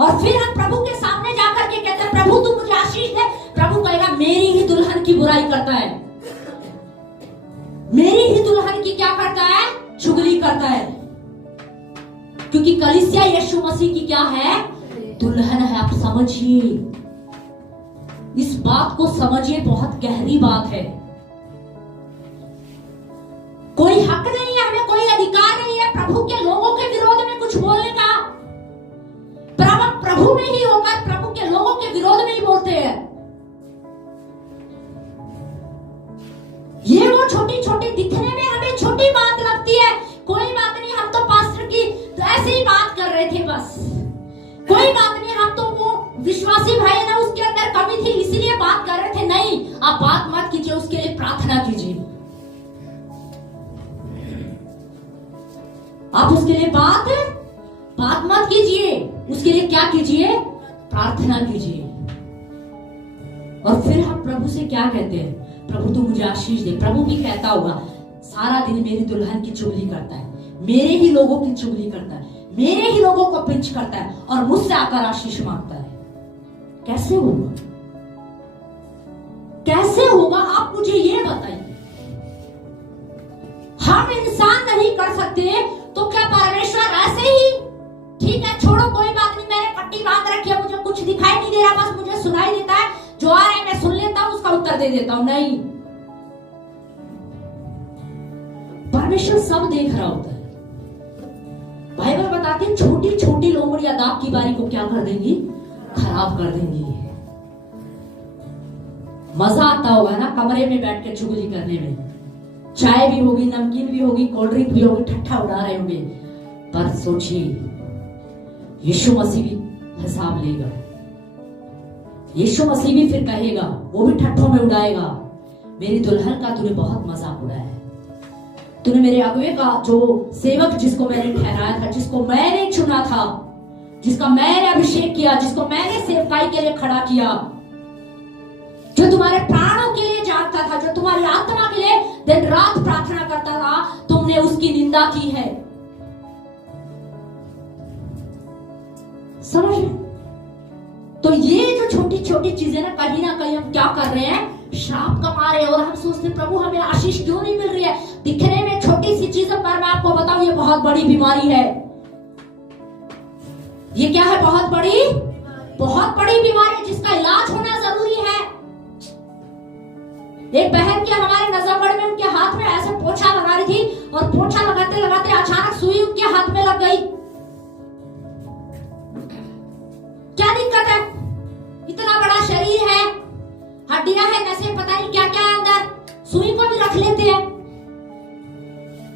और फिर हम प्रभु के सामने जाकर के कहते हैं प्रभु तू मुझे आशीष दे। प्रभु कहेगा मेरी ही दुल्हन की बुराई करता है, मेरी ही दुल्हन की क्या करता है, चुगली करता है। क्योंकि कलीसिया यीशु मसीह की क्या है, दुल्हन है। आप समझिए, इस बात को समझिए, बहुत गहरी बात है। कोई हक नहीं है हमें, कोई अधिकार नहीं है प्रभु के लोगों के विरोध में कुछ बोलने का। प्रभु में ही होकर प्रभु के लोगों के विरोध में ही बोलते हैं। ये वो छोटी छोटी दिखने में हमें छोटी बात लगती है, कोई बात नहीं, हम तो पास्टर की तो ऐसे ही बात कर रहे थे बस, कोई बात नहीं, हम तो वो विश्वासी भाई ना उसके अंदर कमी थी इसीलिए बात कर रहे थे। नहीं, आप बात मत कीजिए, उसके लिए प्रार्थना कीजिए। आप उसके लिए बात मत कीजिए, उसके लिए क्या कीजिए, प्रार्थना कीजिए। और फिर हम प्रभु से क्या कहते हैं, प्रभु तू मुझे आशीष दे। प्रभु भी कहता होगा सारा दिन मेरी दुल्हन की चुगली करता है, मेरे ही लोगों की चुगली करता है, मेरे ही लोगों को पिंच करता है और मुझसे आकर आशीष मांगता है। कैसे होगा, कैसे होगा, आप मुझे ये बताइए। हम इंसान नहीं कर सकते तो क्या परमेश्वर ऐसे ही, ठीक है छोड़ो कोई बात नहीं, मैंने पट्टी बांध रखी है, मुझे कुछ दिखाई नहीं दे रहा, बस मुझे सुनाई देता है, जो आ रहा है मैं सुन लेता हूं, उसका उत्तर दे देता हूं। नहीं, परमेश्वर सब देख रहा होता है। बाइबल बताती है छोटी छोटी लोमड़ियां दाग की बारी को क्या कर देंगी, खराब कर देंगी। मजा आता होगा ना कमरे में बैठ के चुगली करने में, चाय भी होगी, नमकीन भी होगी, कोल्ड ड्रिंक भी होगी, ठट्ठा उड़ा रहे होंगे। पर सोचिए यीशु मसीह भी हिसाब लेगा, यीशु मसीह भी फिर कहेगा, वो भी ठट्ठों में उड़ाएगा, मेरी दुल्हन का तूने बहुत मजाक उड़ाया है, तूने मेरे अगुवे का जो सेवक जिसको मैंने ठहराया था, जिसको मैंने चुना था, जिसका मैंने अभिषेक किया, जिसको मैंने सेवकाई के लिए खड़ा किया, जो तुम्हारे प्राणों के लिए जागता था, जो तुम्हारी आत्मा के लिए दिन रात प्रार्थना करता था, तुमने उसकी निंदा की है। समझ? तो ये जो छोटी छोटी चीजें ना कहीं हम क्या कर रहे हैं, श्राप कमा रहे हैं। और हम सोचते प्रभु हमें आशीष क्यों नहीं मिल रही है। दिखने में छोटी सी चीजों पर मैं आपको बताऊं ये बहुत बड़ी बीमारी है। ये क्या है, बहुत बड़ी बीमारी जिसका इलाज होना जरूरी है। एक बहन के हमारे नजरगढ़ में उनके हाथ में ऐसे पोछा लगा रही थी और पोछा लगाते लगाते अचानक सुई उनके हाथ में लग गई। क्या दिक्कत है, इतना बड़ा शरीर है, हड्डियां है, नसें, पता नहीं क्या क्या है अंदर, सुई को भी रख लेते हैं,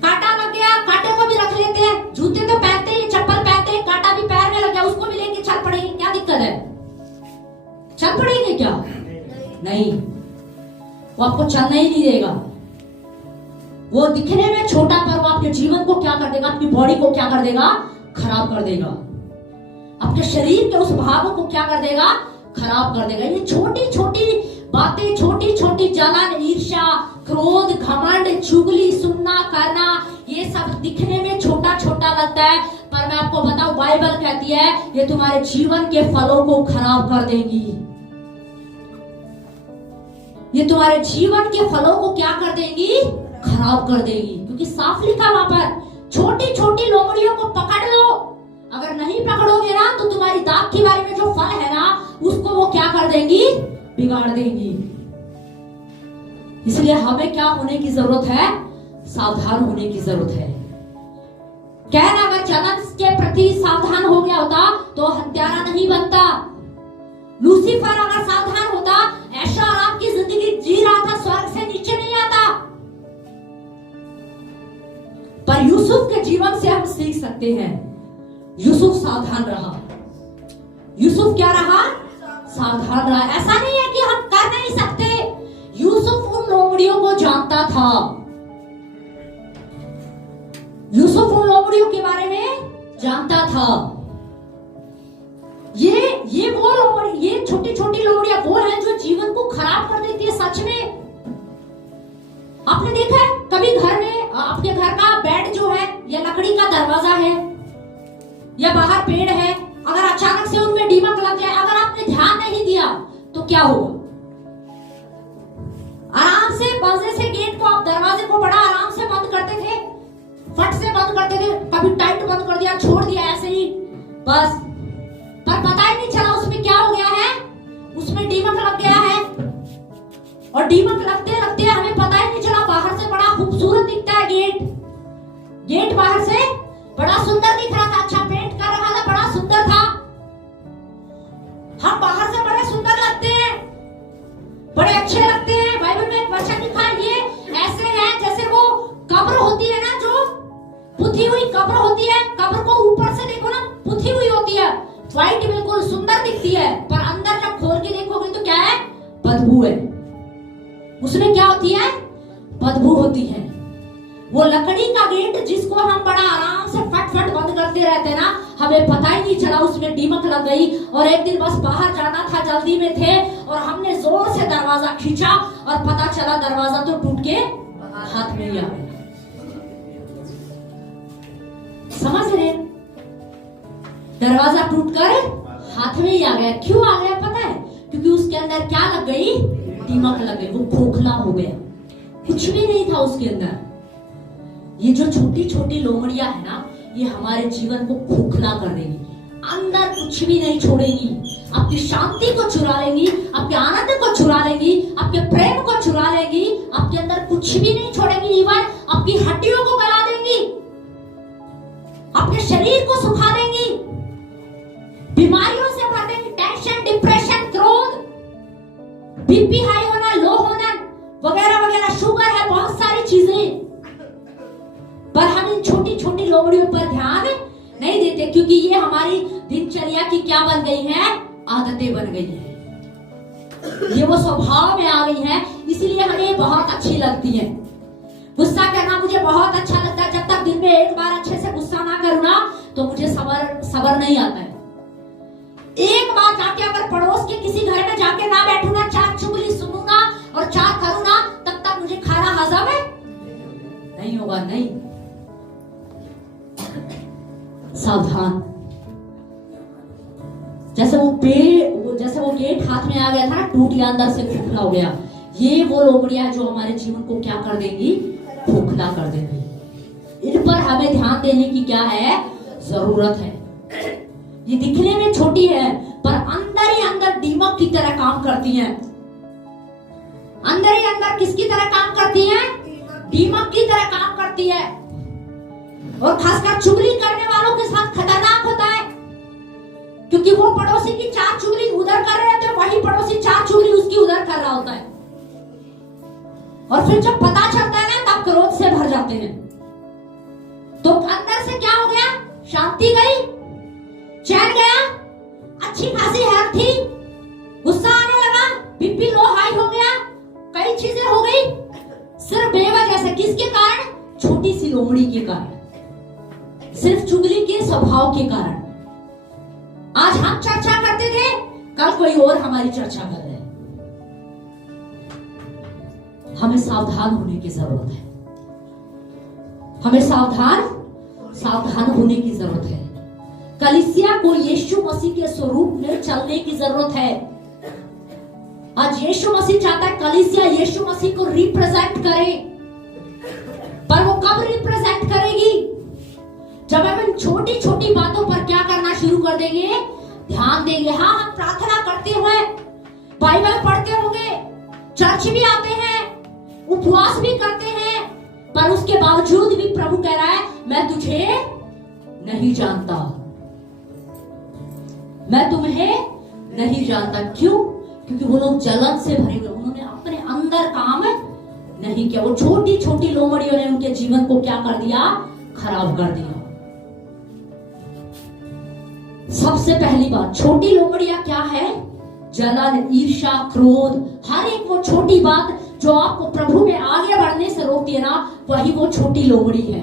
कांटा लग गया कांटे को भी रख लेते हैं, जूते तो पहनते ही, चप्पल पहनते ही, कांटा भी पैर में लग गया उसको भी लेके चल पड़ेगी, क्या दिक्कत है, चल पड़ेगी क्या, नहीं, वो आपको चलना ही नहीं देगा। वो दिखने में छोटा पर वो आपके जीवन को क्या कर देगा, आपकी बॉडी को क्या कर देगा, खराब कर देगा, आपके शरीर के उस भागों को क्या कर देगा, खराब कर देगा। ये छोटी छोटी बातें, छोटी छोटी जलन, ईर्ष्या, क्रोध, घमंड, चुगली, सुनना, करना, ये सब दिखने में छोटा छोटा लगता है, पर मैं आपको बताऊं बाइबल कहती है ये तुम्हारे जीवन के फलों को खराब कर देगी। ये तुम्हारे जीवन के फलों को क्या कर देगी, खराब कर देगी। क्योंकि साफ लिखा वहां पर, छोटी छोटी लोमड़ियों को पकड़ लो, अगर नहीं पकड़ोगे ना तो तुम्हारी दाग की बारी में जो फल है ना उसको वो क्या कर देंगी, बिगाड़ देंगी। इसलिए हमें क्या होने की जरूरत है, सावधान होने की जरूरत है। कैन अगर जलन के प्रति सावधान हो गया होता तो हत्यारा नहीं बनता। लूसीफर अगर सावधान होता, ऐशो आराम की जिंदगी जी रहा था, स्वर्ग से नीचे नहीं आता। पर यूसुफ के जीवन से हम सीख सकते हैं, यूसुफ सावधान रहा। यूसुफ क्या रहा, सावधान रहा। ऐसा नहीं है कि हम कर नहीं सकते, यूसुफ उन लोमड़ियों को जानता था, यूसुफ उन लोमड़ियों के बारे में जानता था। ये वो लोमड़ी, ये छोटी छोटी लोमड़ियां वो हैं जो जीवन को खराब कर देती है। सच में आपने देखा है कभी घर में, आपके घर का बेड जो है या लकड़ी का दरवाजा है या बाहर पेड़ है, अगर अचानक से उनमें तो क्या होगा? आराम से मजे से गेट को, आप दरवाजे को बड़ा आराम से बंद करते थे, फट से बंद करते थे, कभी टाइट बंद कर दिया, छोड़ दिया ऐसे ही बस, पर पता ही नहीं चला उसमें क्या हो गया है, उसमें दीमक लग गया है। और दीमक लगते लगते हमें पता ही नहीं चला, बाहर से बड़ा खूबसूरत दिखता है गेट बाहर से बड़ा सुंदर दिख रहा था, अच्छा पेंट कर रखा था, बड़ा सुंदर था। हम बाहर से बड़े सुंदर लगते हैं, बड़े अच्छे लगते हैं। बाइबल में एक वचन लिखा है, ये ऐसे है जैसे वो कब्र होती है ना, जो पुती हुई कब्र होती है, कब्र को ऊपर से देखो ना पुती हुई होती है, व्हाइट बिल्कुल सुंदर दिखती है, पर अंदर जब खोल के देखोगे तो क्या है? बदबू है। उसमें क्या होती है? बदबू होती है। वो लकड़ी का गेट जिसको हम बड़ा आराम से फट बंद करते रहते हैं ना, हमें पता ही नहीं चला उसमें दीमक लग गई। और एक दिन बस बाहर जाना था, जल्दी में थे, और हमने जोर से दरवाजा खींचा और पता चला दरवाजा तो टूट के हाथ में ही आ गया। समझ रहे? दरवाजा टूटकर हाथ में ही आ गया। क्यों आ गया पता है? क्योंकि उसके अंदर क्या लग गई? दीमक लग गई। वो खोखला हो गया, कुछ भी नहीं था उसके अंदर। ये जो छोटी छोटी लोमड़ियां है ना, ये हमारे जीवन को खोखला कर देंगी, अंदर कुछ भी नहीं छोड़ेंगी, आपकी शांति को चुरा लेंगी, आपके आनंद को चुरा लेंगी, आपके प्रेम को चुरा लेंगी, आपके अंदर कुछ भी नहीं छोड़ेंगी, इवन आपकी हड्डियों को गला देंगी, आपके शरीर को सुखा देंगी, बीमारियों से भर देंगी, टेंशन, डिप्रेशन, क्रोध, बीपी हाई होना, लो होना, वगैरह वगैरह, शुगर है, बहुत सारी चीजें। पर हम इन छोटी छोटी लोमड़ियों पर ध्यान नहीं देते, क्योंकि ये हमारी दिनचर्या की क्या बन गई है? आदतें बन गई है, ये वो स्वभाव में आ गई है, इसलिए हमें बहुत अच्छी लगती है। गुस्सा करना मुझे बहुत अच्छा लगता है। जब तक दिन में एक बार अच्छे से गुस्सा ना करूं ना, तो मुझे सबर नहीं आता है। एक बार जाके अगर पड़ोस के किसी घर में जाके ना बैठू ना, चार चुगली सुनू ना और चार करूं ना, तब तक मुझे खाना हजम नहीं होगा। नहीं, सावधान। जैसे वो गेट हाथ में आ गया था ना, टूट गया, अंदर से खोखला हो गया। ये वो लोमड़ियां जो हमारे जीवन को क्या कर देंगी? खोखला कर देंगी। इन पर हमें ध्यान देने की क्या है? जरूरत है। ये दिखने में छोटी है, पर अंदर ही अंदर दीमक की तरह काम करती हैं। अंदर ही अंदर किसकी तरह काम करती हैं? दीमक की तरह काम करती है। और खासकर चुगली करने वालों के साथ खतरनाक होता है, क्योंकि वो पड़ोसी की चार चुगली उधर कर रहे होते हैं, वही पड़ोसी चार चुगली उसकी उधर कर रहा होता है, और फिर जब पता चलता है ना, तब क्रोध से भर जाते हैं। तो अंदर से क्या हो गया? शांति गई, चैन गया, अच्छी खासी हेल्थ थी, गुस्सा आने लगा, बीपी लो हाई हो गया, कई चीजें हो गई, सिर्फ बेवजह से। किसके कारण? छोटी सी लोमड़ी के कारण, सिर्फ चुगली के स्वभाव के कारण। आज हम चर्चा करते थे, कल कोई और हमारी चर्चा कर रहे हैं। हमें सावधान होने की जरूरत है, हमें सावधान होने की जरूरत है। कलीसिया को यीशु मसीह के स्वरूप में चलने की जरूरत है। आज यीशु मसीह चाहता है कलीसिया यीशु मसीह को रिप्रेजेंट करे, पर वो कब रिप्रेजेंट करेगी? जब हम छोटी छोटी बातों पर क्या करना शुरू कर देंगे? ध्यान देंगे। हाँ, हम प्रार्थना करते हुए, बाइबल पढ़ते होंगे, चर्च भी आते हैं, उपवास भी करते हैं, पर उसके बावजूद भी प्रभु कह रहा है, मैं तुझे नहीं जानता, मैं तुम्हें नहीं जानता। क्यों? क्योंकि वो लोग जलन से भरे हुए, उन्होंने अपने अंदर काम नहीं किया। वो छोटी छोटी लोमड़ियों ने उनके जीवन को क्या कर दिया? खराब कर दिया। सबसे पहली बात, छोटी लोमड़ियां क्या है? जलन, ईर्ष्या, क्रोध, हर एक वो छोटी बात जो आपको प्रभु में आगे बढ़ने से रोकती है ना, वही वो छोटी लोमड़ी है।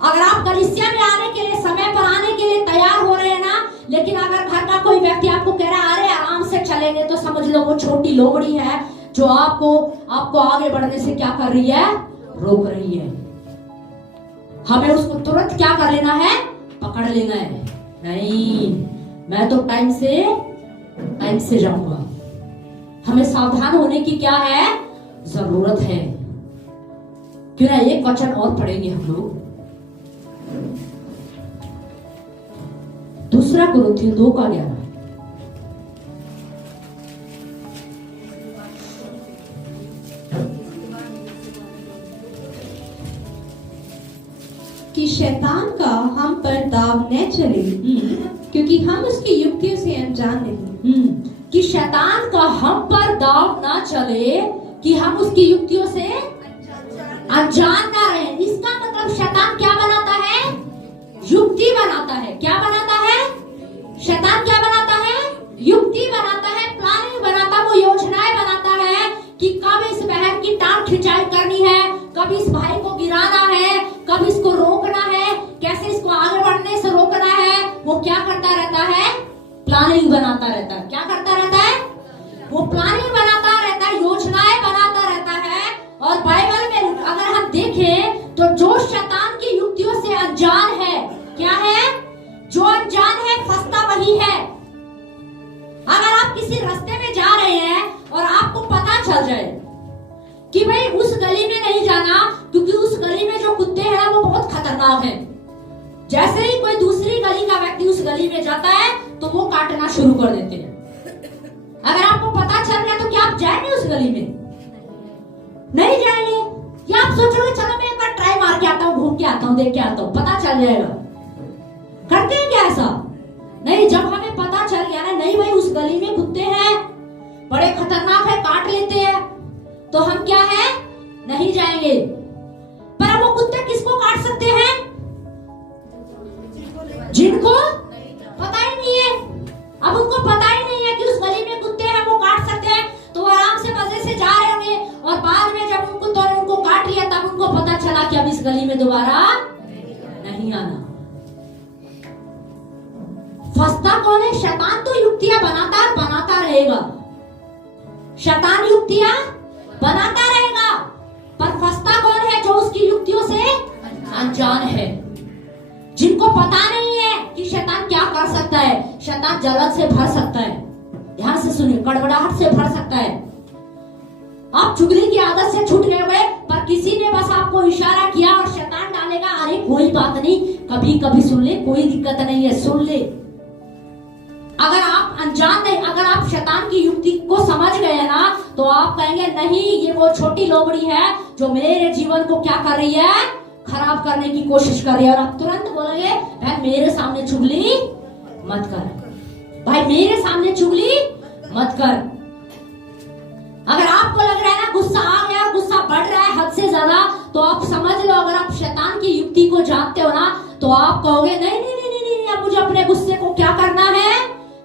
अगर आप कलीसिया में आने के लिए, समय पर आने के लिए तैयार हो रहे हैं ना, लेकिन अगर घर का कोई व्यक्ति आपको कह रहा है अरे आराम से चलेंगे, तो समझ लो वो छोटी लोमड़ी है जो आपको आगे बढ़ने से क्या कर रही है? रोक रही है। हमें उसको तुरंत क्या कर लेना है? पकड़ लेना है। नहीं, मैं तो टाइम से जाऊंगा, हमें सावधान होने की क्या है, जरूरत है। क्यों ना एक वचन और पढ़ेंगे हम लोग, 2 कुरिन्थियों 2:11। कि शैतान का हम पर दाव न चले, क्योंकि हम उसकी युक्तियों से अनजान नहीं। कि शैतान का हम पर दाव ना चले, कि हम उसकी युक्तियों से अनजान ना रहे। इसका मतलब शैतान क्या बनाता है, युक्ति बनाता है। क्या बनाता है शैतान, क्या बनाता है, युक्ति बनाता है, प्लानिंग बनाता, वो योजनाएं बनाता है कि कब इस बहन की टांग खिंचाई करनी है, कब इस भाई को गिराना है, कब इसको रोकना है, कैसे इसको आगे बढ़ने से रोकना है। वो क्या करता रहता है, प्लानिंग बनाता रहता है। क्या करता रहता है, वो प्लानिंग बनाता रहता है, योजनाएं बनाता रहता है। और बाइबल में अगर हम देखें तो जो शैतान की युक्तियों से अनजान है, क्या है, जो अनजान है फंसता वही है। अगर आप किसी रास्ते में जा रहे हैं और आपको पता चल जाए कि भाई उस गली में नहीं जाना, क्योंकि उस गली में जो कुत्ते हैं वो बहुत खतरनाक हैं। जैसे ही कोई दूसरी गली का व्यक्ति उस गली में जाता है तो वो काटना शुरू कर देते हैं। अगर आपको पता चल गया तो क्या आप जाएंगे उस गली में, नहीं जाएंगे। या आप सोचोगे चलो मैं एक बार ट्राई मार के आता हूँ, घूम के आता हूँ, देख के आता हूँ, पता चल जाएगा। करते हैं क्या ऐसा, नहीं। जब हमें पता चल गया ना, नहीं भाई उस गली में कुत्ते हैं, बड़े खतरनाक है, काट लेते हैं, तो हम क्या है, नहीं जाएंगे। पर अब वो कुत्ते किसको काट सकते हैं, जिनको पता ही नहीं है। अब उनको पता ही नहीं है कि उस गली में कुत्ते हैं, वो काट सकते हैं, तो आराम से मजे से जा रहे होंगे। और बाद में जब उनको काट लिया तब उनको पता चला कि अब इस गली में दोबारा नहीं आना। फंसता कौन है, शैतान तो युक्तियां बनाता रहेगा। शैतान युक्तियां बनाता रहेगा, पर फंसता कौन है, जो उसकी युक्तियों से अनजान है, जिनको पता नहीं है कि शैतान क्या कर सकता है। शैतान जलन से भर सकता है, ध्यान से सुनिए, कड़वड़ाहट से भर सकता है। आप चुगली की आदत से छूट गए हुए, पर किसी ने बस आपको इशारा किया और शैतान डालेगा, अरे कोई बात नहीं, कभी कभी सुन ले, कोई दिक्कत नहीं है, सुन ले। अगर आप अनजान नहीं, अगर आप शैतान की युक्ति को समझ गए ना, तो आप कहेंगे नहीं, ये वो छोटी लोमड़ी है जो मेरे जीवन को क्या कर रही है, खराब करने की कोशिश कर रही है। और आप तुरंत बोलेंगे भाई मेरे सामने चुगली मत कर, भाई मेरे सामने चुगली मत कर। अगर आपको लग रहा है ना गुस्सा आ गया, गुस्सा बढ़ रहा है हद से ज्यादा, तो आप समझ लो, अगर आप शैतान की युक्ति को जानते हो ना, तो आप कहोगे नहीं नहीं नहीं नहीं, अब मुझे अपने गुस्से को क्या करना है,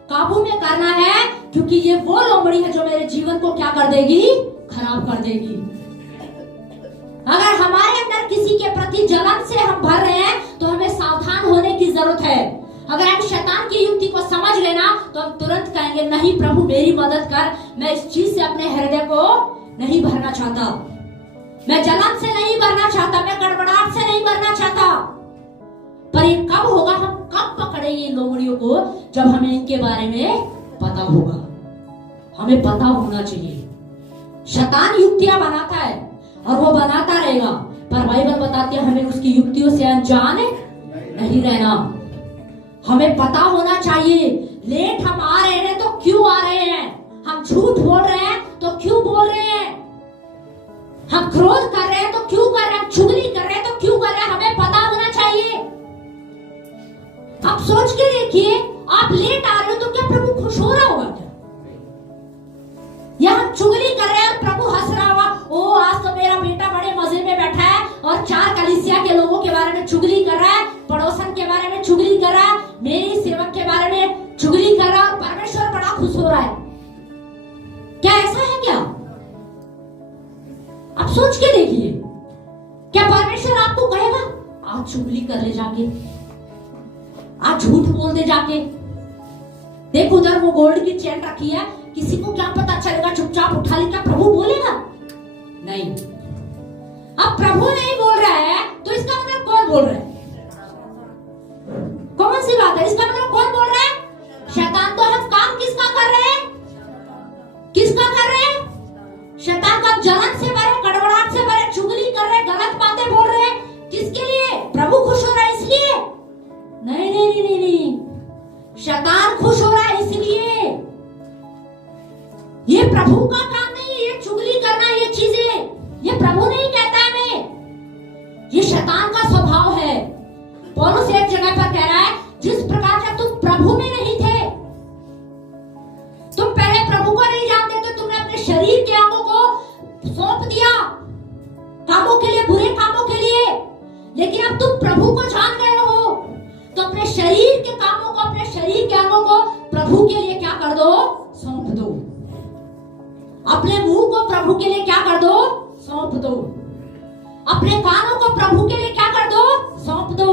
काबू में करना है, क्योंकि ये वो लोमड़ी है जो मेरे जीवन को क्या कर देगी, खराब कर देगी। अगर हमारे अंदर किसी के प्रति जलन से हम भर रहे हैं तो हमें सावधान होने की जरूरत है। अगर हम शैतान की युक्ति को समझ लेना, तो हम तुरंत कहेंगे नहीं प्रभु मेरी मदद कर, मैं इस चीज से अपने हृदय को नहीं भरना चाहता, मैं जलन से नहीं भरना चाहता, मैं गड़बड़ाहट से नहीं भरना चाहता। पर ये कब होगा, हम कब पकड़ेंगे इन लोमड़ियों को, जब हमें इनके बारे में पता होगा। हमें पता होना चाहिए। शैतान युक्तियां बनाता है और वो बनाता रहेगा, पर बाइबल बताती है हमें उसकी युक्तियों से अनजान नहीं रहना। हमें पता होना चाहिए, लेट हम आ रहे हैं तो क्यों आ रहे हैं, हम झूठ बोल रहे हैं तो क्यों बोल रहे हैं, हम क्रोध कर रहे हैं तो क्यों कर रहे हैं, चुगली कर रहे हैं तो क्यों कर रहे हैं, हमें पता होना चाहिए। आप सोच के देखिए, आप लेट आ रहे हो तो क्या प्रभु खुश हो रहा होगा क्या, या हम चुगली कर रहे हैं और प्रभु हंस रहा होगा, ओ आज तो मेरा बेटा बड़े मजे में बैठा है और 4 कलीसिया के लोगों के बारे में चुगली कर रहा है, पड़ोसन के बारे में चुगली कर रहा है, मेरी सेवक के बारे में चुगली कर रहा है, और परमेश्वर बड़ा खुश हो रहा है। क्या ऐसा है क्या? आप सोच के देखिए, क्या परमेश्वर आपको कहेगा आज चुगली कर ले जाके, आज झूठ बोल दे जाके, देख उधर वो गोल्ड की चेन रखी है, किसी को क्या पता चलेगा, चुपचाप उठा ले, क्या प्रभु बोलेगा? नहीं। अब प्रभु नहीं बोल रहा है तो इसका मतलब कौन बोल रहा है? कौन सी बात है, इसका मतलब कौन बोल रहा है? शैतान। तो हम काम किसका कर रहे हैं, किस किसका कर रहे हैं? शैतान का। जलन से भरे, कड़वड़ाहट से भरे, चुगली कर रहे, गलत बातें बोल रहे। किसके लिए? प्रभु खुश हो रहा है इसलिए? नहीं नहीं नहीं नहीं नहीं, शैतान खुश हो रहा है इसलिए। ये प्रभु का काम नहीं है, ये चुगली करना, ये चीजें ये प्रभु नहीं कहता है हमें, ये शैतान का स्वभाव है। पौलुस एक जगह पर कह रहा है, जिस प्रकार से तुम प्रभु में नहीं थे, तुम पहले प्रभु को नहीं जानते थे, तुमने अपने शरीर के अंगों को सौंप दिया कामों के लिए, बुरे कामों के लिए। लेकिन अब तुम प्रभु को जान गए हो, तो अपने शरीर के कामों को, अपने शरीर के अंगों को प्रभु के लिए क्या कर दो? सौंप दो। अपने मुंह को प्रभु के लिए क्या कर दो? सौंप दो। अपने कानों को प्रभु के लिए क्या कर दो? सौंप दो।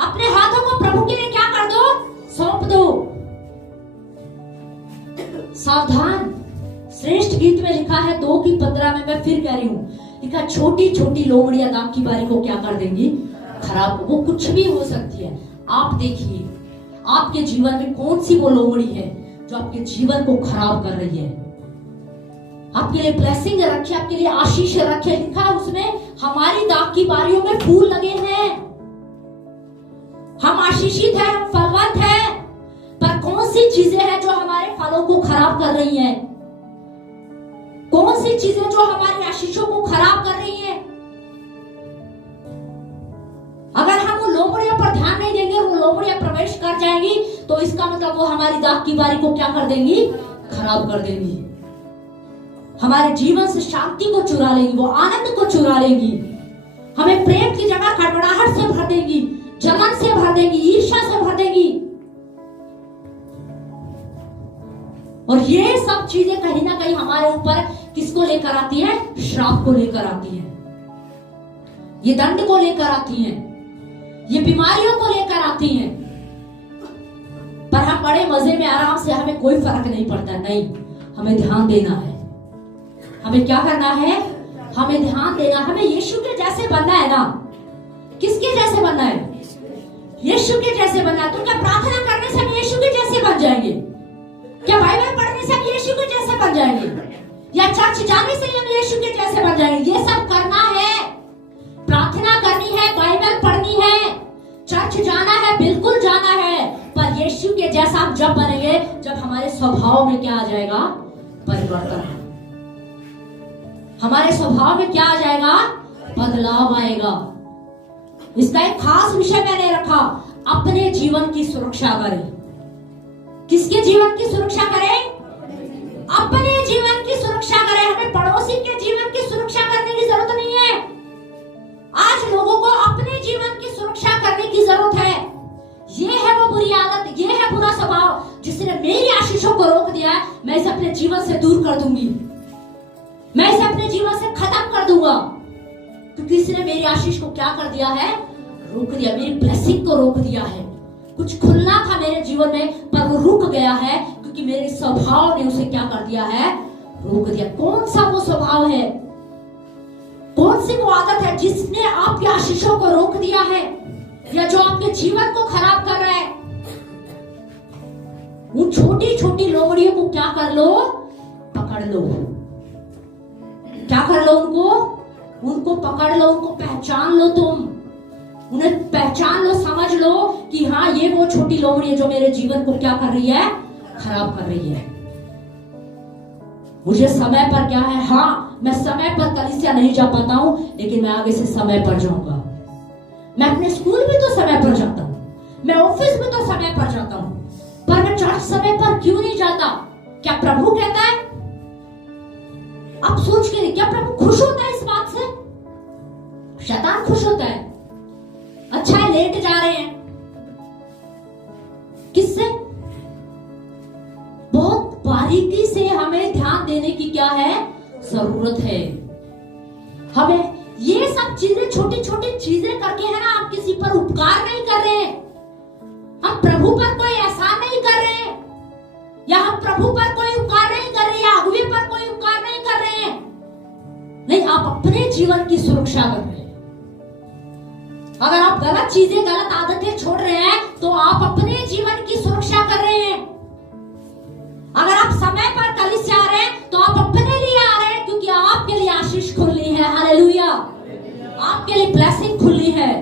अपने हाथों को प्रभु के लिए क्या कर दो? सौंप दो। सावधान, श्रेष्ठ गीत में लिखा है 2:15 में, मैं फिर कह रही हूं, लिखा छोटी छोटी लोमड़ियां दाग की बारी को क्या कर देंगी? खराब। वो कुछ भी हो सकती है। आप देखिए आपके जीवन में कौन सी वो लोमड़ी है जो आपके जीवन को खराब कर रही है। आपके लिए ब्लेसिंग रखे, आपके लिए आशीष रखे। लिखा है उसमें, हमारी दाग की बारियों में फूल लगे हैं, हम आशीषित हैं, हम फलवंत हैं। पर कौन सी चीजें हैं जो हमारे फलों को खराब कर रही हैं? कौन सी चीजें जो हमारी आशीषों को खराब कर रही हैं? अगर हम उन लोमड़ियों पर ध्यान नहीं देंगे, वो लोमड़ियां प्रवेश कर जाएंगी, तो इसका मतलब वो हमारी दाग की बारी को क्या कर देंगी? खराब कर देंगी। हमारे जीवन से शांति को चुरा लेंगी, वो आनंद को चुरा लेंगी। हमें प्रेम की जगह कड़वड़ाहट से भर देंगी, जलन से भर देंगी, ईर्ष्या से भर देंगी। और ये सब चीजें कहीं ना कहीं हमारे ऊपर किसको लेकर आती है? श्राप को लेकर आती है, ये दंड को लेकर आती है, ये बीमारियों को लेकर आती हैं। पर हम बड़े मजे में आराम से, हमें कोई फर्क नहीं पड़ता। नहीं, हमें ध्यान देना है। हमें क्या करना है? हमें ध्यान देना। हमें यीशु के जैसे बनना है ना। किसके जैसे बनना है? यीशु के जैसे बनना है। तो क्या प्रार्थना करने से हम यीशु के जैसे बन जाएंगे? क्या बाइबल पढ़ने से हम यीशु के जैसे बन जाएंगे? या चर्च जाने से हम यीशु के जैसे बन जाएंगे? ये सब करना है, प्रार्थना करनी है, बाइबल पढ़नी है, चर्च जाना है, बिल्कुल जाना है। पर यीशु के जैसा हम जब बनेंगे, जब हमारे स्वभाव में क्या आ जाएगा? परिवर्तन। हमारे स्वभाव में क्या आ जाएगा? बदलाव आएगा। इसका एक खास विषय मैंने रखा, अपने जीवन की सुरक्षा करें। किसके जीवन की सुरक्षा करें? अपने जीवन की सुरक्षा करें। हमें पड़ोसी के जीवन की सुरक्षा करने की जरूरत नहीं है। आज लोगों को अपने जीवन की सुरक्षा करने की जरूरत है। ये है वो बुरी आदत, ये है बुरा स्वभाव जिसने मेरी आशीषों को रोक दिया है। मैं इसे अपने जीवन से दूर कर दूंगी, मैं इसे अपने जीवन से खत्म कर दूंगा, क्योंकि इसने मेरी आशीष को क्या कर दिया है? रोक दिया, मेरी ब्लेसिंग को रोक दिया है। कुछ खुलना था मेरे जीवन में, पर वो रुक गया है, क्योंकि मेरे स्वभाव ने उसे क्या कर दिया है? रोक दिया। कौन सा वो स्वभाव है? कौन सी वो आदत है जिसने आपकी आशीषों को रोक दिया है, या जो आपके जीवन को खराब कर रहा है? उन छोटी छोटी लोमड़ियों को क्या कर लो? पकड़ लो। क्या कर लो? उनको पकड़ लो, उनको पहचान लो। तुम उन्हें पहचान लो, समझ लो कि हाँ, ये वो छोटी लोमड़ी है जो मेरे जीवन को क्या कर रही है? खराब कर रही है। मुझे समय पर क्या है? हाँ, मैं समय पर कलीसिया नहीं जा पाता हूं, लेकिन मैं आगे से समय पर जाऊंगा। मैं अपने स्कूल में तो समय पर जाता हूं, मैं ऑफिस में तो समय पर जाता हूं, पर मैं चर्च समय पर क्यों नहीं जाता? क्या प्रभु कहता है? आप सोच के, क्या प्रभु खुश होता है इस बात से? शैतान खुश होता है। अच्छा है, लेट जा रहे हैं, किससे? बहुत बारीकी से हमें ध्यान देने की क्या है? जरूरत है। हमें ये सब चीजें, छोटी छोटी चीजें करके है ना, आप किसी पर उपकार नहीं कर रहे हैं, हम प्रभु पर कोई एहसान नहीं कर रहे हैं, या हम प्रभु पर कोई उपकार नहीं कर रहे हैं, या अगुवे पर कोई उपकार नहीं कर रहे हैं। नहीं, आप अपने जीवन की सुरक्षा कर रहे हैं। अगर आप गलत चीजें, गलत आदतें छोड़ रहे हैं, तो आप अपने जीवन की सुरक्षा कर रहे हैं। अगर आप समय पर कलीसिया आ रहे लिए ब्लेसिंग खुली है।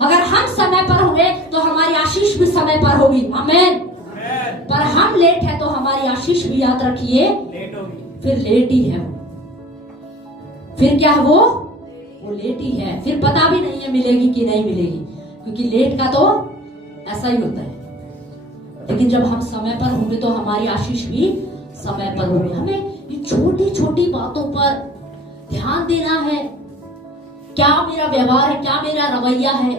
अगर हम समय पर होंगे तो हमारी आशीष भी समय पर होगी। आमीन। पर हम लेट है तो हमारी आशीष भी याद रखिए लेट होगी, फिर लेट ही है वो। फिर क्या है वो लेट ही है। फिर पता भी नहीं है मिलेगी कि नहीं मिलेगी, क्योंकि लेट का तो ऐसा ही होता है। लेकिन जब हम समय पर होंगे तो हमारी आशीष भी समय पर होगी। हमें ये छोटी छोटी बातों पर ध्यान देना है। क्या मेरा व्यवहार है, क्या मेरा रवैया है,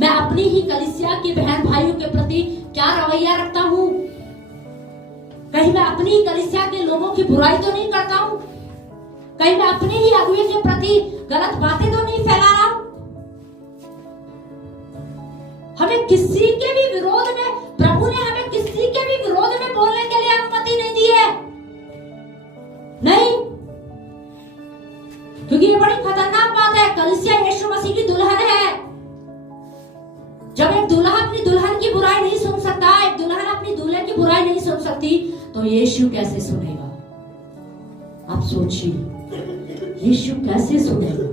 मैं अपनी ही कलीसिया के बहन भाइयों के प्रति क्या रवैया रखता हूं। कहीं मैं अपनी ही कलीसिया के लोगों की बुराई तो नहीं करता हूं, कहीं मैं अपने ही अगुए के प्रति गलत बातें तो नहीं फैला रहा हूं। हमें किसी के भी विरोध में, प्रभु ने हमें किसी के भी विरोध में बोलने के लिए अनुमति नहीं दी है, नहीं, क्योंकि ये बड़ी खतरनाक बात है। कलीसिया यीशु मसीह की दुल्हन है। जब एक दूल्हा अपनी दुल्हन की बुराई नहीं सुन सकता, एक दुल्हन अपनी दूल्हे की बुराई नहीं सुन सकती, तो यीशु कैसे सुनेगा? आप सोचिए, यीशु कैसे सुनेगा?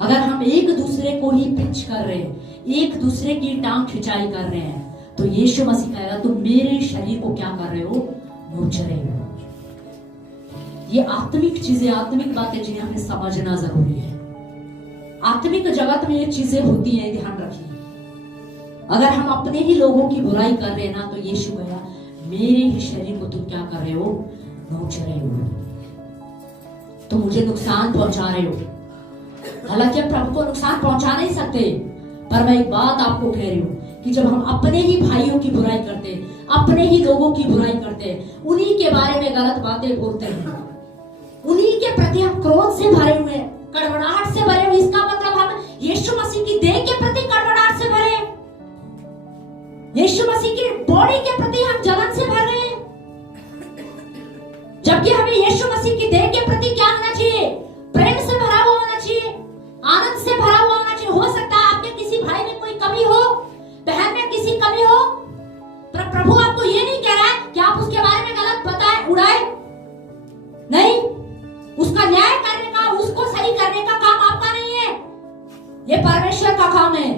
अगर हम एक दूसरे को ही पिंच कर रहे हैं, एक दूसरे की टांग खिंचाई कर रहे हैं, तो यीशु मसीह कहेगा तुम मेरे शरीर को क्या कर रहे हो? नोच रहे हो। ये आत्मिक चीजें, आत्मिक बातें जिन्हें हमें समझना जरूरी है। आत्मिक जगत में ये चीजें होती हैं, ध्यान रखिए। अगर हम अपने ही लोगों की बुराई कर रहे हैं ना, तो यीशु कहेगा मेरे ही शरीर को तुम क्या कर रहे हो? नोच रहे हो, तो मुझे नुकसान पहुंचा रहे हो। हालांकि आप प्रभु को नुकसान पहुंचा नहीं सकते, पर मैं एक बात आपको कह रही हूं कि जब हम अपने ही भाइयों की बुराई करते, अपने ही लोगों की बुराई करते, उन्हीं के बारे में गलत बातें बोलते हैं, उन्हीं के प्रति हम क्रोध से भरे हुए, कड़वड़ाहट से भरे हुए, इसका मतलब हम यीशु मसीह की देह के प्रति कड़वड़ाहट से भरे, यीशु मसीह की बॉडी के प्रति हम जलन से भर रहे हैं। जबकि हमें यीशु मसीह की देह के प्रति क्या होना चाहिए? प्रेम से भरा हुआ होना चाहिए, आनंद से भरा हुआ होना चाहिए। हो सकता है आपके किसी भाई में कोई कमी हो, बहन में किसी कमी हो, पर प्रभु आपको ये नहीं कह रहा है कि आप उसके बारे में गलत बताएं, उड़ाए, नहीं। उसका न्याय करने का, उसको सही करने का काम आपका नहीं है, ये परमेश्वर का काम है।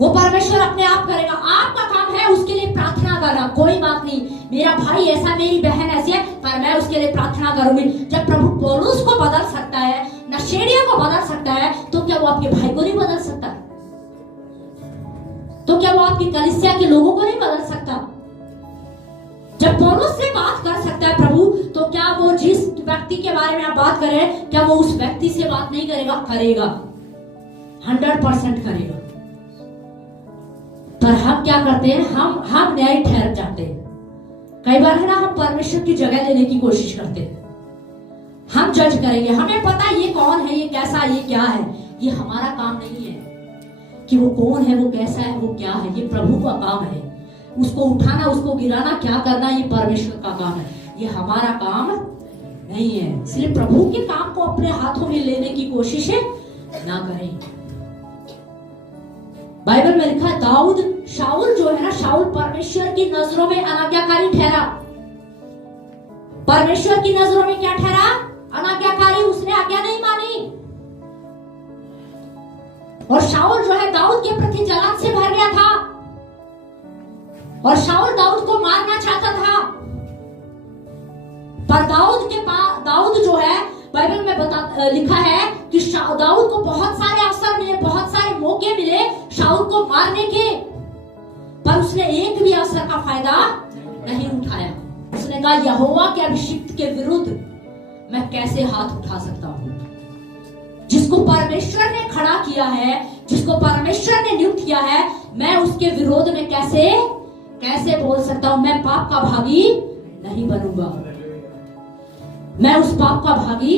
वो परमेश्वर अपने आप करेगा। आपका काम है उसके लिए प्रार्थना करना। कोई बात नहीं, मेरा भाई ऐसा, मेरी बहन ऐसी है, पर मैं उसके लिए प्रार्थना करूंगी। जब प्रभु पौलुस को बदल सकता है, नशेड़ियों को बदल सकता है, तो क्या वो आपके भाई को नहीं बदल सकता? तो क्या वो आपकी कलीसिया के लोगों को नहीं बदल सकता? जब पौलुस से बात कर सकता है प्रभु, तो क्या वो जिस व्यक्ति के बारे में आप बात कर रहे हैं, क्या वो उस व्यक्ति से बात नहीं करेगा? करेगा, 100% करेगा। पर हम क्या करते हैं? हम न्याय ठहर जाते हैं। कई बार है ना, हम परमेश्वर की जगह लेने की कोशिश करते हैं। हम जज करेंगे, हमें पता ये कौन है, ये कैसा, ये क्या है। ये हमारा काम नहीं है कि वो कौन है, वो कैसा है, वो क्या है। ये प्रभु का काम है। उसको उठाना, उसको गिराना, क्या करना, ये परमेश्वर का काम है, ये हमारा काम नहीं है। इसलिए प्रभु के काम को अपने हाथों में लेने की कोशिश ना करें। बाइबल में लिखा है, दाऊद, शाऊल जो है ना, शाऊल परमेश्वर की नजरों में अनाज्ञाकारी ठहरा। परमेश्वर की नजरों में क्या ठहरा? अनाज्ञाकारी। उसने आज्ञा नहीं मानी। और शाऊल जो है, दाऊद के प्रति जलन से भर गया था, और शाऊल दाऊद को मारना चाहता था। पर दाऊद जो है, बाइबल में लिखा है कि दाऊद को बहुत सारे अवसर मिले, बहुत सारे मौके मिले शाऊल को मारने के, पर उसने एक भी अवसर का फायदा नहीं उठाया। उसने कहा, यहोवा के अभिषिक्त के विरुद्ध मैं कैसे हाथ उठा सकता हूं? जिसको परमेश्वर ने खड़ा किया है, जिसको परमेश्वर ने नियुक्त किया है, मैं उसके विरोध में कैसे बोल सकता हूं? मैं पाप का भागी नहीं बनूंगा, मैं उस पाप का भागी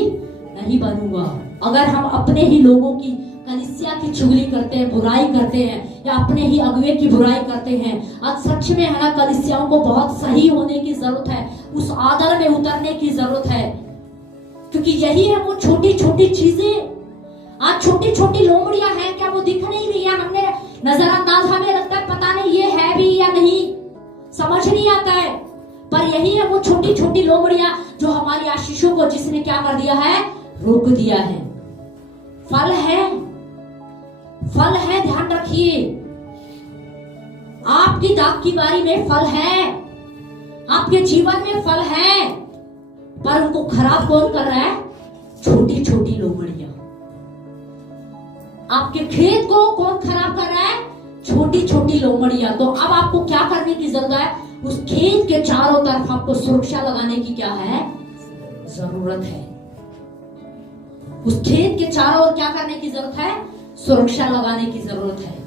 नहीं बनूंगा। अगर हम अपने ही लोगों की, कलीसिया की चुगली करते हैं, बुराई करते हैं, या अपने ही अगुए की बुराई करते हैं, आज सच में है ना, कलीसियाओं को बहुत सही होने की जरूरत है, उस आदर में उतरने की जरूरत है। क्योंकि यही है वो छोटी छोटी चीजें। आज छोटी छोटी लोमड़ियां हैं, क्या वो दिख नहीं रही है? हमने नजरअंदाज, हमें लगता है पता नहीं ये है भी या नहीं, समझ नहीं आता है। पर यही है वो छोटी छोटी लोमड़ियां जो हमारी आशीषों को, जिसने क्या कर दिया है? रोक दिया है। फल है, फल है, ध्यान रखिए। आपकी दाग की बारी में फल है, आपके जीवन में फल है, पर उनको खराब कौन कर रहा है? छोटी छोटी लोमड़ियां। आपके खेत को कौन खराब कर रहा है? छोटी छोटी लोमड़ियां। तो अब आपको क्या करने की जरूरत है? उस खेत के चारों तरफ आपको सुरक्षा लगाने की क्या है? जरूरत है। उस खेत के चारों ओर क्या करने की जरूरत है? सुरक्षा लगाने की जरूरत है।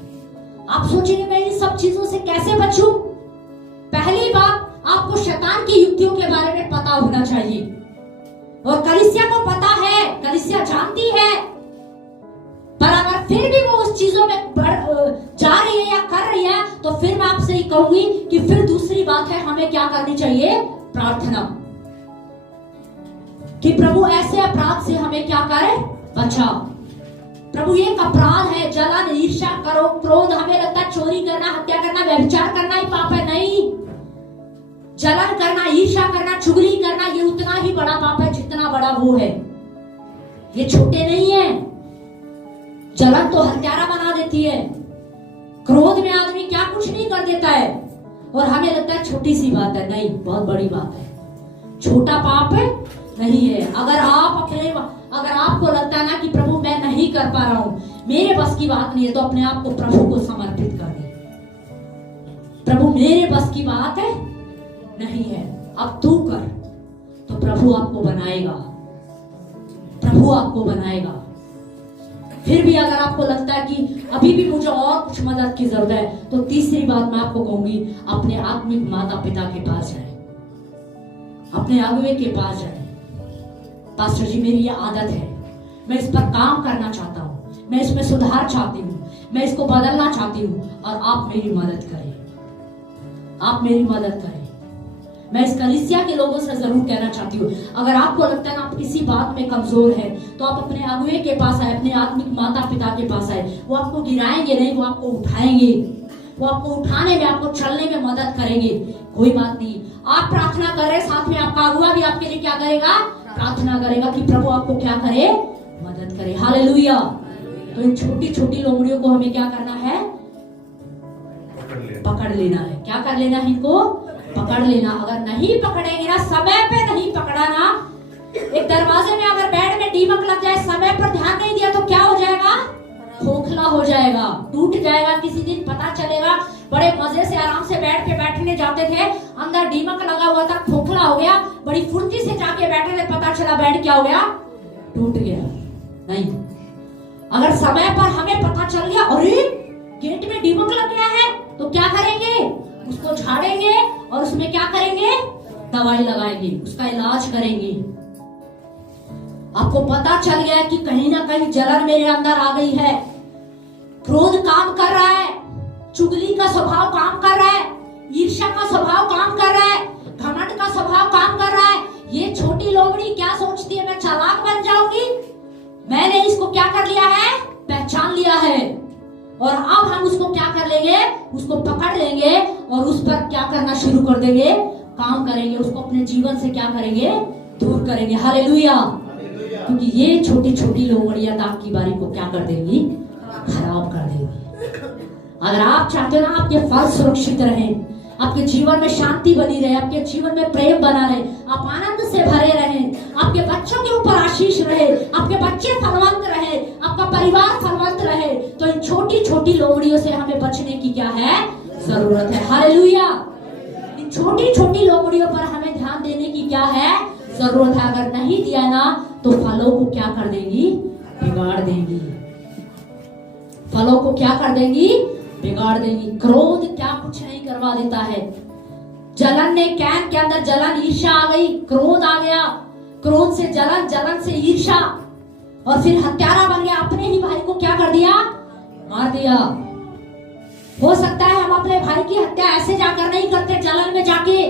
आप सोचेंगे मैं इन सब चीजों से कैसे बचूं? पहली बात, आपको शैतान की युक्तियों के बारे में पता होना चाहिए, और कलीसिया को पता है, कलीसिया जानती है। पर अगर फिर भी वो उस चीजों में जा रही है या कर रही है, तो फिर मैं आपसे ही कहूंगी कि फिर दूसरी बात है, हमें क्या करनी चाहिए? प्रार्थना, कि प्रभु ऐसे अपराध से हमें क्या करे? बचा। प्रभु ये एक अपराध है, जलन, ईर्ष्या, करो, क्रोध। हमें लगता है चोरी करना, हत्या करना, व्यभिचार करना ही पाप है। नहीं, जलन करना, ईर्ष्या करना, चुगली करना, ये उतना ही बड़ा पाप है जितना बड़ा वो है। ये छोटे नहीं है। जलन तो हत्यारा बना देती है, क्रोध में आदमी क्या कुछ नहीं कर देता है, और हमें लगता है छोटी सी बात है। नहीं, बहुत बड़ी बात है। छोटा पाप है नहीं है। अगर आपको लगता है ना कि प्रभु मैं नहीं कर पा रहा हूं, मेरे बस की बात नहीं है, तो अपने आप को प्रभु को समर्पित कर दे। प्रभु मेरे बस की बात है नहीं है, अब तू कर, तो प्रभु आपको बनाएगा, प्रभु आपको बनाएगा। फिर भी अगर आपको लगता है कि अभी भी मुझे और कुछ मदद की जरूरत है, तो तीसरी बात मैं आपको कहूंगी, अपने आत्मिक माता पिता के पास जाए, अपने अगुवे के पास जाए। पास्टर जी, मेरी ये आदत है, मैं इस पर काम करना चाहता हूँ, मैं इसमें सुधार चाहती हूँ, मैं इसको बदलना चाहती हूँ, और आप मेरी मदद करें, आप मेरी मदद करें। मैं इस कलीसिया के लोगों से जरूर कहना चाहती हूँ, अगर आपको लगता है ना आप किसी बात में कमजोर है, तो आप अपने अगुवे के पास आए, अपने आत्मिक माता पिता के पास आए। वो आपको गिराएंगे नहीं, वो आपको उठाएंगे, वो आपको उठाने में, आपको चलने में मदद करेंगे। कोई बात नहीं, आप प्रार्थना कर रहे, साथ में आपका अगुवा भी आपके लिए क्या करेगा? प्रार्थना करेगा कि प्रभु आपको क्या करे? मदद करे। हालेलुया। तो इन छोटी छोटी लोमड़ियों को हमें क्या करना है? पकड़ लेना है। क्या कर लेना है? इनको पकड़ लेना। अगर नहीं पकड़ेंगे ना, समय पे नहीं पकड़ा ना, एक दरवाजे में अगर बेड में दीमक लग जाए, समय पर ध्यान नहीं दिया, तो क्या हो जाएगा? खोखला हो जाएगा, टूट जाएगा। किसी दिन पता चलेगा, बड़े मजे से आराम से बेड पे बैठने जाते थे, अंदर दीमक लगा हुआ था, खोखला हो गया, बड़ी फुर्ती से जाके बैठे थे, पता चला बेड क्या हो गया? टूट गया। नहीं, अगर समय पर हमें पता चल गया, अरे गेट में दीमक लग गया है, तो क्या करेंगे? उसको झाड़ेंगे और उसमें क्या करेंगे? दवाई लगाएंगे, उसका इलाज करेंगे। आपको पता चल गया कि कहीं ना कहीं जलन मेरे अंदर आ गई है, क्रोध काम कर रहा है, चुगली का स्वभाव काम कर रहा है, ईर्ष्या का स्वभाव काम कर रहा है, घमंड का स्वभाव काम कर रहा है। ये छोटी लोमड़ी क्या सोचती है? मैं चालाक बन जाऊंगी। मैंने इसको क्या कर लिया है? पहचान लिया है। और अब हम उसको क्या कर लेंगे? उसको पकड़ लेंगे और उस पर क्या करना शुरू कर देंगे? काम करेंगे, उसको अपने जीवन से क्या करेंगे? दूर करेंगे। हालेलुया। क्योंकि ये छोटी छोटी लोमड़ियां दाग की बारी को क्या कर देंगी? खराब कर देंगी। अगर आप चाहते हो ना आपके फल सुरक्षित रहे, आपके जीवन में शांति बनी रहे, आपके जीवन में प्रेम बना रहे, आप आनंद से भरे रहे, आपके बच्चों के ऊपर आशीष रहे, आपके बच्चे फलवंत रहे, आपका परिवार फलवंत रहे, तो इन छोटी छोटी लोमड़ियों से हमें बचने की क्या है? जरूरत है। हालेलुया। इन छोटी छोटी लोमड़ियों पर हमें ध्यान देने की क्या है? जरूरत है। अगर नहीं दिया ना, तो फलों को क्या कर देंगी? बिगाड़ देंगी। फलों को क्या कर देंगी? बिगाड़ देंगी। क्रोध क्या कुछ नहीं करवा देता है। जलन ने कैन के अंदर जलन, ईर्ष्या आ गई, क्रोध आ गया, क्रोध से जलन, जलन से ईर्ष्या, और फिर हत्यारा बन गया। अपने ही भाई को क्या कर दिया? मार दिया। हो सकता है हम अपने भाई की हत्या ऐसे जाकर नहीं करते, जलन में जाके,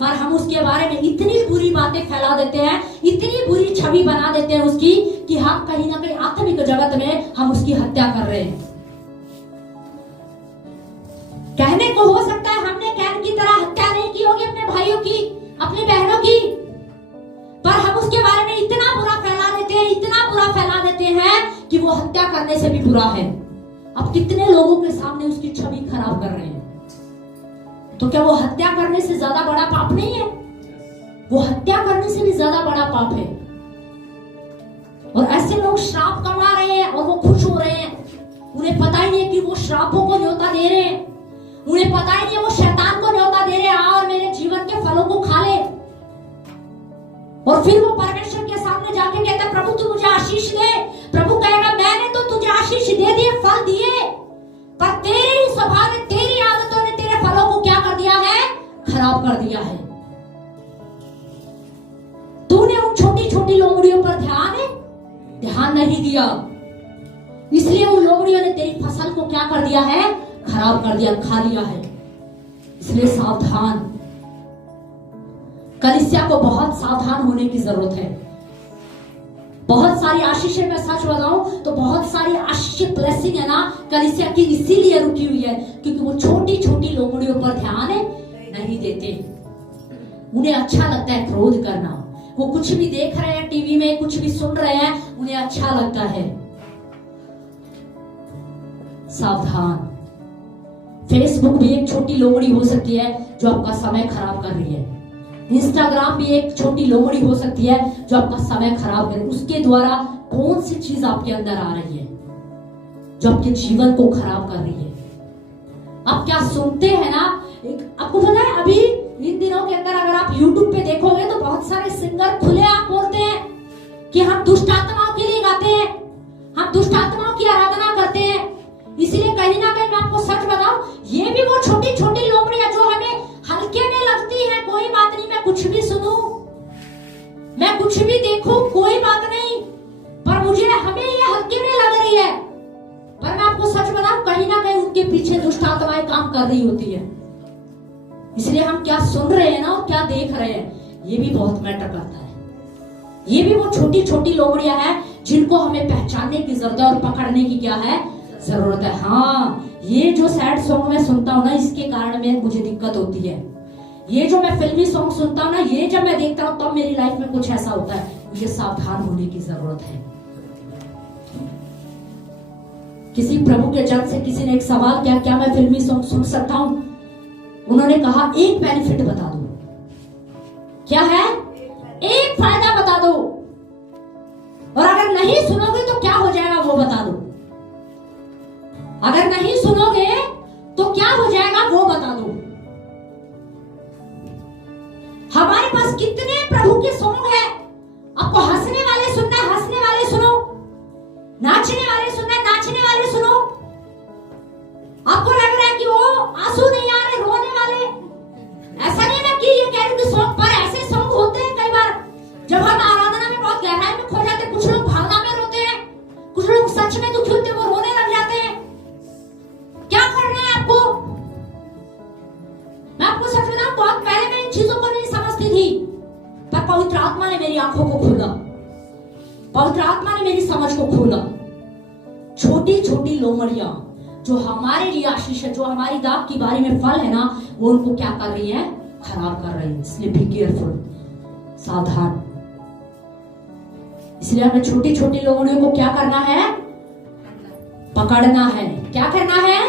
पर हम उसके बारे में इतनी बुरी बातें फैला देते हैं, इतनी बुरी छवि बना देते हैं उसकी, कि हम कहीं ना कहीं आत्मिक जगत में हम उसकी हत्या कर रहे हैं। कहने को हो सकता है हमने कैन की तरह हत्या नहीं की होगी अपने भाइयों की, अपनी बहनों की, पर हम उसके बारे में इतना बुरा फैला देते हैं, कि वो हत्या करने से भी बुरा है। अब कितने लोगों के सामने उसकी छवि खराब कर रहे हैं। तो क्या वो हत्या करने से ज्यादा बड़ा पाप नहीं है? वो हत्या करने से भी ज्यादा बड़ा पाप है। और ऐसे लोग श्राप कमा रहे हैं और वो खुश हो रहे हैं। उन्हें पता ही नहीं है कि वो श्रापों को न्योता दे रहे हैं। उन्हें पता ही नहीं है वो शैतान को न्योता दे रहे हैं, आ और मेरे जीवन के फलों को खा ले। और फिर वो परमेश्वर के सामने जाके कहता, प्रभु तू मुझे आशीष दे। प्रभु कहेगा, मैंने तो तुझे आशीष दे दिए, फल दिए, पर तेरे ही स्वभाव ने, तेरी आदतों ने तेरे फलों को क्या कर दिया है? खराब कर दिया है। तूने उन छोटी छोटी लोमड़ियों पर ध्यान नहीं दिया, इसलिए उन लोमड़ियों ने तेरी फसल को क्या कर दिया है? खराब कर दिया, खा लिया है। इसलिए सावधान, कलीसिया को बहुत सावधान होने की जरूरत है। बहुत सारी आशीषें, मैं सच बताऊं तो बहुत सारी आशीष ब्लेसिंग है ना कलीसिया की, इसीलिए रुकी हुई है क्योंकि वो छोटी छोटी लोमड़ियों पर ध्यान नहीं देते। उन्हें अच्छा लगता है क्रोध करना। वो कुछ भी देख रहे हैं टीवी में, कुछ भी सुन रहे हैं, उन्हें अच्छा लगता है। सावधान, फेसबुक भी एक छोटी लोमड़ी हो सकती है जो आपका समय खराब कर रही है। इंस्टाग्राम भी एक छोटी लोमड़ी हो सकती है जो आपका समय खराब करे। उसके द्वारा कौन सी चीज आपके अंदर आ रही है जो आपके जीवन को खराब कर रही है? आप क्या सुनते हैं ना, आपको पता है अभी इन दिनों के अंदर अगर आप YouTube पे देखोगे तो बहुत सारे सिंगर खुले आप बोलते हैं कि हम दुष्ट आत्माओं के लिए गाते हैं, हम दुष्ट आत्माओं की आराधना करते हैं। इसलिए कहीं ना कहीं मैं आपको सच बताऊं, ये भी वो छोटी छोटी लोमड़ियां जो हमें हल्के में लगती है, कोई बात नहीं, मैं कुछ भी सुनूं, मैं कुछ भी देखूं, कोई बात नहीं, पर मुझे हमें ये हल्के में लग रही है। पर मैं आपको सच बताऊं, कहीं ना कहीं उनके पीछे दुष्ट आत्माएं काम कर रही होती है। इसलिए हम क्या सुन रहे हैं ना और क्या देख रहे हैं, ये भी बहुत मैटर करता है। ये भी वो छोटी छोटी लोमड़ियां हैं जिनको हमें पहचानने की जरूरत है और पकड़ने की क्या है? जरूरत है। हाँ, ये जो सैड सॉन्ग मैं सुनता हूँ ना, इसके कारण में मुझे दिक्कत होती है। ये जो मैं फिल्मी सॉन्ग सुनता हूँ ना, ये जब मैं देखता हूँ तब मेरी लाइफ में कुछ ऐसा होता है। मुझे सावधान होने की जरूरत है। किसी प्रभु के जन से किसी ने एक सवाल किया, क्या मैं फिल्मी सॉन्ग सुन सकता हूँ? उन्होंने कहा एक बेनिफिट बता दो। क्या है? एक फायदा बता दो, और अगर नहीं सुनोगे तो क्या हो जाएगा वो बता दो। अगर नहीं सुनोगे तो क्या हो जाएगा वो बता दो। हमारे पास कितने प्रभु के सॉन्ग है। आपको हंसने वाले सुनना है, हंसने वाले सुनो, नाचने वाले सुनना है, नाचने वाले सुनो। आपको लग रहा है कि वो आंसू नहीं आ रहे, रोने वाले, ऐसा नहीं है कि ये कह रही हूं सॉन्ग, पर ऐसे सॉन्ग होते हैं कई बार जब हम आराधना में बहुत गहराई में खो जाते हैं। कुछ लोग भावना में रोते हैं, कुछ लोग सच में दुखी होते हैं, वो रोने लग जाते हैं। क्या करना है आपको? मैं आपको सच बताऊं, बहुत पहले मैं इन चीजों को नहीं समझती थी, पर पवित्र आत्मा ने मेरी आंखों को खोला, पवित्र आत्मा ने मेरी समझ को खोला। छोटी छोटी लोमड़ियां जो हमारे लिए आशीष है, जो हमारी दाग की बारी में फल है ना, वो उनको क्या कर रही है? खराब कर रही है। इसलिए बी केयरफुल, सावधान। इसलिए हमें छोटी छोटी लोमड़ियों को क्या करना है? पकड़ना है। क्या करना है?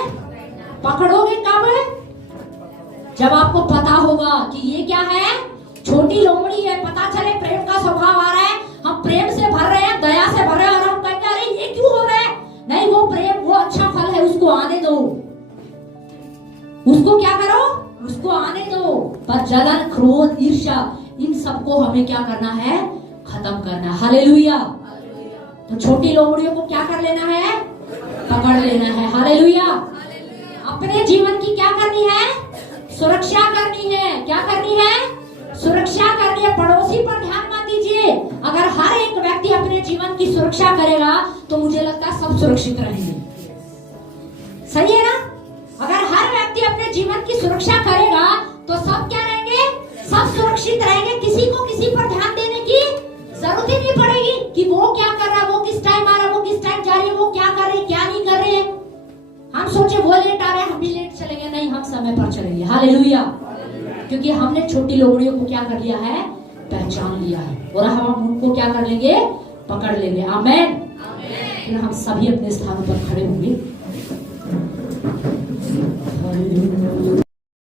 पकड़ोगे कब? जब आपको पता होगा कि ये क्या है? छोटी लोमड़ी है। पता चले प्रेम का स्वभाव आ रहा है, हम प्रेम से भर रहे हैं, दया से भर रहे हैं, और हम कहेंगे अरे ये क्यों हो रहा है? नहीं, वो प्रेम, वो अच्छा फल है, उसको आने दो, उसको क्या करो? उसको आने दो। पर जलन, क्रोध, ईर्ष्या, इन सबको हमें क्या करना है? खत्म करना है। हालेलुया। तो छोटी लोमड़ियों को क्या कर लेना है? पकड़ लेना है। हालेलुया। अपने जीवन की क्या करनी है? सुरक्षा करनी है। क्या करनी है? सुरक्षा करनी है। पड़ोसी पर ध्यान मत दीजिए। अगर हर एक व्यक्ति अपने जीवन की सुरक्षा करेगा तो मुझे लगता है सब सुरक्षित रहेंगे। सही है ना? अगर हर व्यक्ति अपने जीवन की सुरक्षा करेगा तो सब क्या रहेंगे? सब सुरक्षित रहेंगे। किसी को किसी पर ध्यान देने की जरूरत ही नहीं पड़ेगी कि वो क्या कर रहा है, वो किस टाइम आ रहा है, वो किस टाइम जा रही है, वो क्या कर रहे, क्या नहीं कर रहे। हम सोचे वो लेट आ रहे हैं, हम भी लेट चलेंगे। नहीं, हम समय पर चलेंगे। हालेलुया। क्योंकि हमने छोटी लोमड़ियों को क्या कर लिया है? पहचान लिया है, और हम उनको क्या कर लेंगे? पकड़ लेंगे। आमेन। फिर हम सभी अपने स्थानों पर खड़े होंगे।